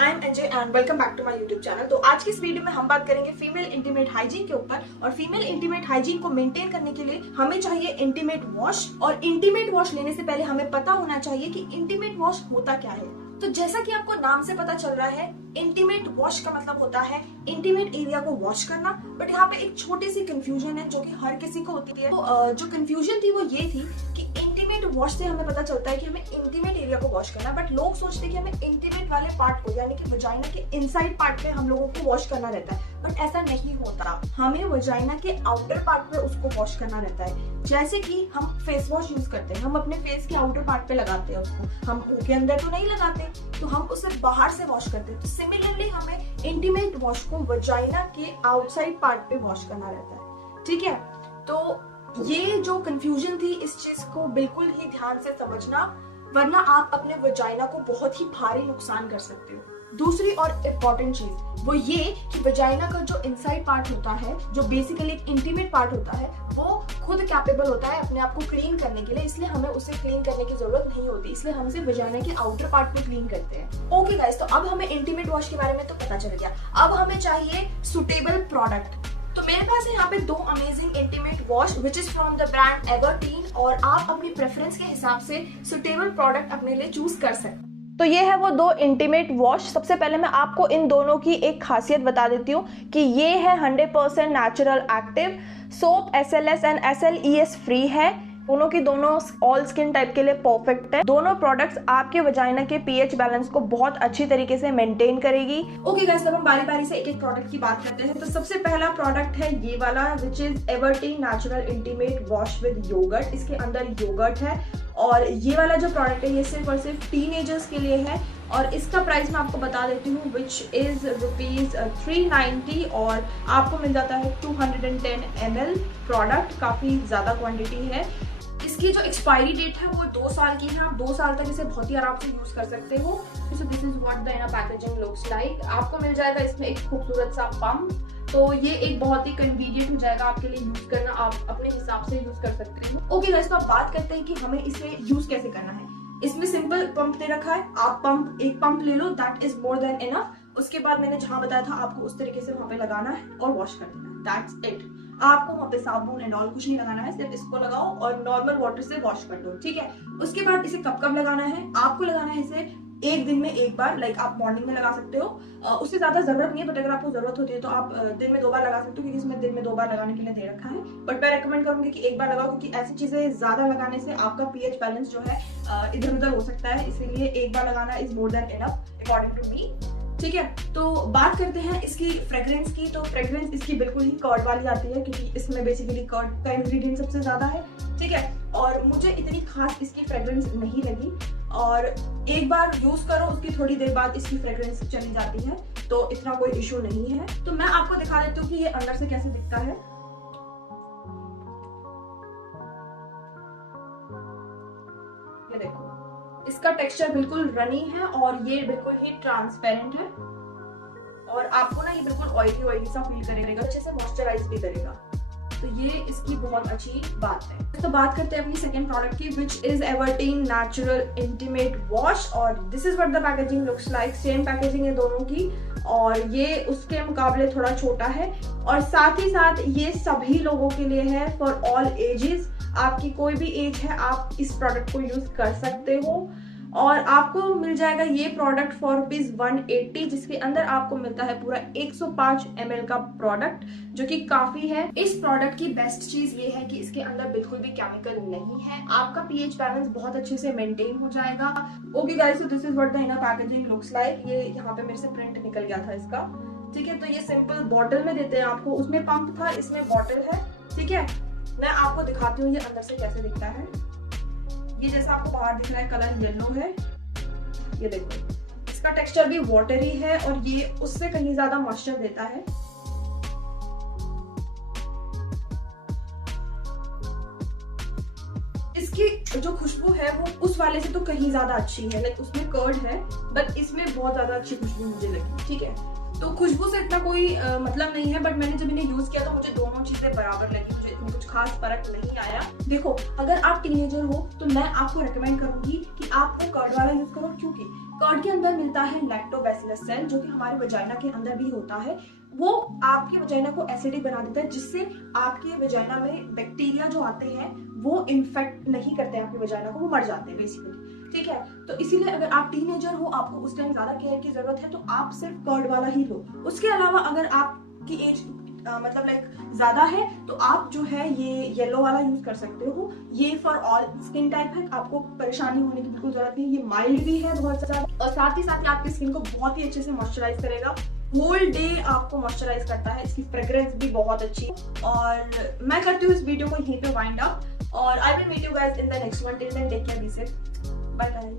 आई am एंजे and welcome back to my YouTube channel. तो आज की इस वीडियो में हम बात करेंगे फीमेल इंटीमेट हाइजीन के ऊपर। और फीमेल इंटीमेट हाइजीन को मेंटेन करने के लिए हमें चाहिए इंटीमेट वॉश। और इंटीमेट वॉश लेने से पहले हमें पता होना चाहिए कि इंटीमेट वॉश होता क्या है। तो जैसा कि आपको नाम से पता चल रहा है, इंटीमेट वॉश का मतलब होता है इंटीमेट एरिया को वॉश करना। बट यहाँ पे एक छोटी सी कंफ्यूजन है जो कि हर किसी को होती है। तो जो कंफ्यूजन थी वो ये थी कि इंटीमेट वॉश से हमें पता चलता है कि हमें इंटीमेट एरिया को वॉश करना, बट लोग सोचते हैं कि हमें इंटीमेट वाले पार्ट को यानी कि वजाइना के इनसाइड पार्ट पे हम लोगों को वॉश करना रहता है। बट ऐसा नहीं होता, हमें वजाइना के आउटर पार्ट पे उसको वॉश करना रहता है। जैसे कि हम फेस वॉश यूज करते हैं, हम अपने फेस के आउटर पार्ट पे लगाते हैं उसको, हम मुंह के अंदर तो नहीं लगाते, तो हम उसे बाहर से वॉश करते हैं। तो सिमिलरली हमें इंटीमेट वॉश को वजाइना के आउटसाइड पार्ट पे वॉश करना रहता है। ठीक है, तो ये जो कंफ्यूजन थी इस चीज को बिल्कुल ही ध्यान से समझना, वरना आप अपने वजाइना को बहुत ही भारी नुकसान कर सकते हो। दूसरी और इम्पोर्टेंट चीज वो ये कि वजाइना का जो इनसाइड पार्ट होता है, जो बेसिकली एक इंटीमेट पार्ट होता है, वो खुद कैपेबल होता है अपने आप को क्लीन करने के लिए, इसलिए हमें उसे क्लीन करने की जरूरत नहीं होती, इसलिए हम इसे वजाइना के आउटर पार्ट पे क्लीन करते हैं। ओके गाइस, तो अब हमें इंटीमेट वॉश के बारे में तो पता चल गया। अब हमें चाहिए सुटेबल प्रोडक्ट। तो मेरे पास है यहाँ पे दो amazing intimate wash which is from the brand Everteen, और आप अपनी प्रेफरेंस के हिसाब से सुटेबल प्रोडक्ट अपने लिए चूज कर सकते हैं। तो ये है वो दो इंटीमेट वॉश। सबसे पहले मैं आपको इन दोनों की एक खासियत बता देती हूँ कि ये है 100% natural active soap, SLS and SLES free है। दोनों की दोनों ऑल स्किन टाइप के लिए परफेक्ट है। दोनों प्रोडक्ट्स आपके वजाइना के pH बैलेंस को बहुत अच्छी तरीके से मेंटेन करेगी। ओके गाइस, अब हम बारी बारी से एक एक प्रोडक्ट की बात करते हैं। तो सबसे पहला प्रोडक्ट है ये वाला which is Everteen natural intimate wash with yogurt. इसके अंदर योगर्ट है और ये वाला जो प्रोडक्ट है ये सिर्फ और सिर्फ टीनेजर्स के लिए है। और इसका प्राइस मैं आपको बता देती हूँ विच इज ₹390 और आपको मिल जाता है 210 ml प्रोडक्ट। काफी ज्यादा क्वांटिटी है। इसकी जो एक्सपायरी डेट है वो 2 साल की है। आप 2 साल तक इसे बहुत ही आराम से यूज कर सकते हो। So this is what the packaging looks like. आपको मिल जाएगा इसमें एक खूबसूरत सा पंप, तो ये एक बहुत ही कन्वीनियंट हो जाएगा आपके लिए यूज करना, आप अपने हिसाब से यूज कर सकते हो। ओके गाइस, तो आप बात करते हैं कि हमें इसे यूज कैसे करना है। इसमें सिंपल पंप दे रखा है, आप एक पंप ले लो, that is more than enough. उसके बाद मैंने जहां बताया था आपको उस तरीके से वहां पे लगाना है और वॉश कर देना है, दैट्स इट। आपको वहां पे साबुन एंड ऑल कुछ नहीं लगाना है, सिर्फ इसको लगाओ और नॉर्मल वाटर से वॉश कर दो। ठीक है, उसके बाद इसे कब कब लगाना है, आपको लगाना है इसे एक दिन में एक बार, लाइक आप मॉर्निंग में लगा सकते हो, उससे ज्यादा जरूरत नहीं है, बट अगर आपको जरूरत होती है तो आप दिन में 2 बार लगा सकते हो, क्योंकि इसमें दिन में 2 बार लगाने के लिए दे रखा है। बट मैं रेकमेंड करूंगी कि एक बार लगाओ, क्योंकि ऐसी चीजें ज्यादा लगाने से आपका pH बैलेंस जो है इधर उधर हो सकता है, इसीलिए एक बार लगाना is more than enough according to me. ठीक है, तो बात करते हैं इसकी फ्रेग्रेंस की। तो फ्रेग्रेंस इसकी बिल्कुल ही कर्ड वाली आती है, क्योंकि इसमें बेसिकली कर्ड का इंग्रेडिएंट सबसे ज्यादा है। ठीक है, और मुझे इतनी खास इसकी फ्रेग्रेंस नहीं लगी, और एक बार यूज करो उसकी थोड़ी देर बाद इसकी फ्रेग्रेंस चली जाती है, तो इतना कोई इशू नहीं है। तो मैं आपको दिखा देती हूँ कि ये अंदर से कैसे दिखता है। ये देखो, इसका टेक्सचर बिल्कुल रनी है और ये बिल्कुल ही ट्रांसपेरेंट है, और आपको ना ये बिल्कुल ऑयली सा फील करेगा, अच्छे से मॉइस्चराइज भी करेगा। तो ये इसकी बहुत अच्छी बात है। तो बात करते हैं अपनी सेकंड प्रोडक्ट की which is Everteen natural intimate wash, और this is what the packaging looks like. Same packaging है दोनों की, और ये उसके मुकाबले थोड़ा छोटा है, और साथ ही साथ ये सभी लोगों के लिए है, फॉर ऑल एजेस। आपकी कोई भी एज है आप इस प्रोडक्ट को यूज कर सकते हो। और आपको मिल जाएगा ये प्रोडक्ट फॉर ₹180, जिसके अंदर आपको मिलता है पूरा 105 ml का प्रोडक्ट, जो कि काफी है। इस प्रोडक्ट की बेस्ट चीज ये है कि इसके अंदर बिल्कुल भी केमिकल नहीं है, आपका pH बैलेंस बहुत अच्छे से मेंटेन हो जाएगा। Okay guys, so this is what the packaging looks like. ये यहाँ पे मेरे से प्रिंट निकल गया था इसका। ठीक है, तो ये सिंपल बॉटल में देते हैं आपको, उसमें पंप था, इसमें बॉटल है। ठीक है, मैं आपको दिखाती हूँ ये अंदर से कैसे दिखता है। ये जैसा आपको बाहर दिख रहा है कलर येलो है, ये देखो इसका टेक्सचर भी वाटरी है, और ये उससे कहीं ज्यादा मॉइस्चर देता है। इसकी जो खुशबू है वो उस वाले से तो कहीं ज्यादा अच्छी है, लाइक उसमें कर्ड है बट इसमें बहुत ज्यादा अच्छी खुशबू मुझे लगी। ठीक है, तो खुशबू से इतना कोई मतलब नहीं है, बट मैंने जब इन्हें यूज किया तो मुझे दोनों चीजें बराबर लगी, मुझे इतना कुछ खास फर्क नहीं आया। देखो, अगर आप टीनेजर हो तो मैं आपको रेकमेंड करूंगी कि आप वो कर्ड वाला यूज करो, क्योंकि कर्ड के अंदर मिलता है लैक्टोबैसिलस सेल, जो कि हमारे वजाइना के अंदर भी होता है। वो आपके वजाइना को एसिडिक बना देता है, जिससे आपके वजाइना में बैक्टीरिया जो आते हैं वो इन्फेक्ट नहीं करते हैं आपके वजाइना को, वो मर जाते हैं बेसिकली। ठीक है, तो इसीलिए अगर आप टीनेजर हो, आपको उस टाइम ज्यादा केयर की जरूरत है, तो आप सिर्फ कर्ड वाला ही लो। उसके अलावा अगर आपकी एज मतलब लाइक ज्यादा है, तो आप जो है ये येलो वाला यूज कर सकते हो। ये फॉर ऑल स्किन टाइप है, आपको परेशानी होने की बिल्कुल जरूरत नहीं। ये माइल्ड भी है बहुत ज्यादा, और साथ ही आपकी स्किन को बहुत ही अच्छे से मॉइस्चराइज करेगा। होल डे आपको मॉइस्चराइज करता है, इसकी फ्रेग्रेंस भी बहुत अच्छी है। और मैं करती हूँ इस वीडियो को यहीं पे वाइंड अप, और I will meet you guys in the next one. Till then take care, be safe, bye bye.